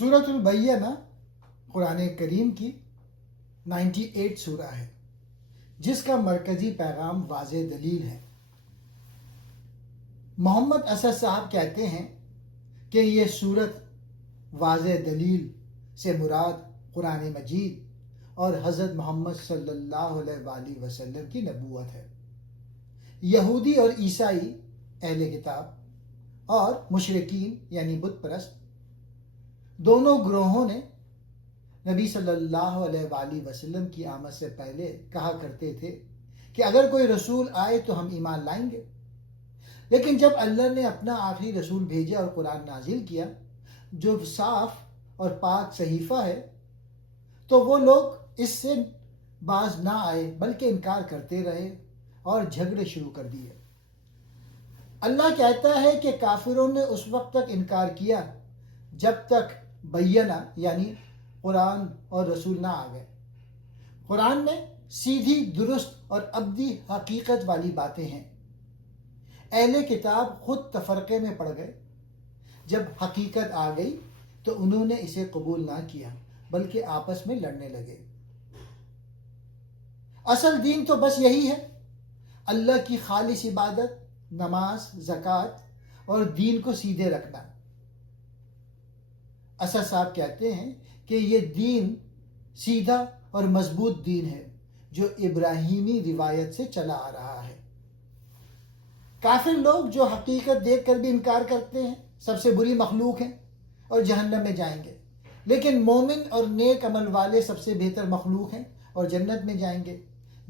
सूरत अल-बय्यना कुरान करीम की 98 सूरा है जिसका मरकजी पैगाम वाज़े दलील है। मोहम्मद असद साहब कहते हैं कि ये सूरत वाज़े दलील से मुराद कुरान मजीद और हज़रत मोहम्मद सल्लल्लाहु अलैहि वसल्लम की नबूवत है। यहूदी और ईसाई अहले किताब और मुशरिकीन यानी बुत परस्त दोनों ग्रोहों ने नबी सल्लल्लाहु अलैहि वसल्लम की आमद से पहले कहा करते थे कि अगर कोई रसूल आए तो हम ईमान लाएंगे, लेकिन जब अल्लाह ने अपना आखिरी रसूल भेजा और कुरान नाजिल किया जो साफ और पाक सहीफ़ा है, तो वो लोग इससे बाज ना आए बल्कि इनकार करते रहे और झगड़े शुरू कर दिए। अल्लाह कहता है कि काफिरों ने उस वक्त तक इनकार किया जब तक बय्यना यानी कुरान और रसूल ना आ गए। कुरान में सीधी दुरुस्त और अब्दी हकीकत वाली बातें हैं। अहले किताब खुद तफरके में पड़ गए। जब हकीकत आ गई तो उन्होंने इसे कबूल ना किया बल्कि आपस में लड़ने लगे। असल दीन तो बस यही है, अल्लाह की खालिस इबादत, नमाज, ज़कात और दीन को सीधे रखना। असद साहब कहते हैं कि ये दीन सीधा और मजबूत दीन है जो इब्राहीमी रिवायत से चला आ रहा है। काफिर लोग जो हकीकत देख कर भी इनकार करते हैं सबसे बुरी मखलूक हैं और जहन्नम में जाएंगे, लेकिन मोमिन और नेक अमल वाले सबसे बेहतर मखलूक हैं और जन्नत में जाएंगे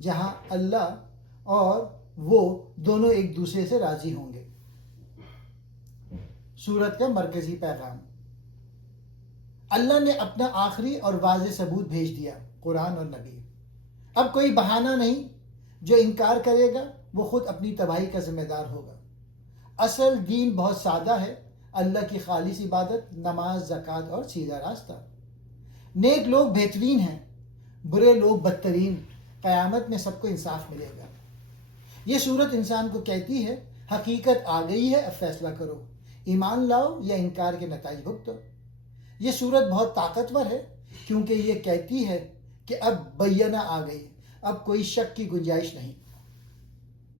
जहां अल्लाह और वो दोनों एक दूसरे से राजी होंगे। सूरत का मरकजी पैगाम, अल्लाह ने अपना आखिरी और वाज़े सबूत भेज दिया, कुरान और नबी। अब कोई बहाना नहीं, जो इनकार करेगा वो खुद अपनी तबाही का जिम्मेदार होगा। असल दीन बहुत सादा है, अल्लाह की खालिस इबादत, नमाज, ज़कात और सीधा रास्ता। नेक लोग बेहतरीन हैं, बुरे लोग बदतरीन। क़यामत में सबको इंसाफ मिलेगा। ये सूरत इंसान को कहती है हकीकत आ गई है, अब फैसला करो, ईमान लाओ या इनकार के नताइज भुगतो। ये सूरत बहुत ताकतवर है क्योंकि ये कहती है कि अब बय्यना आ गई, अब कोई शक की गुंजाइश नहीं।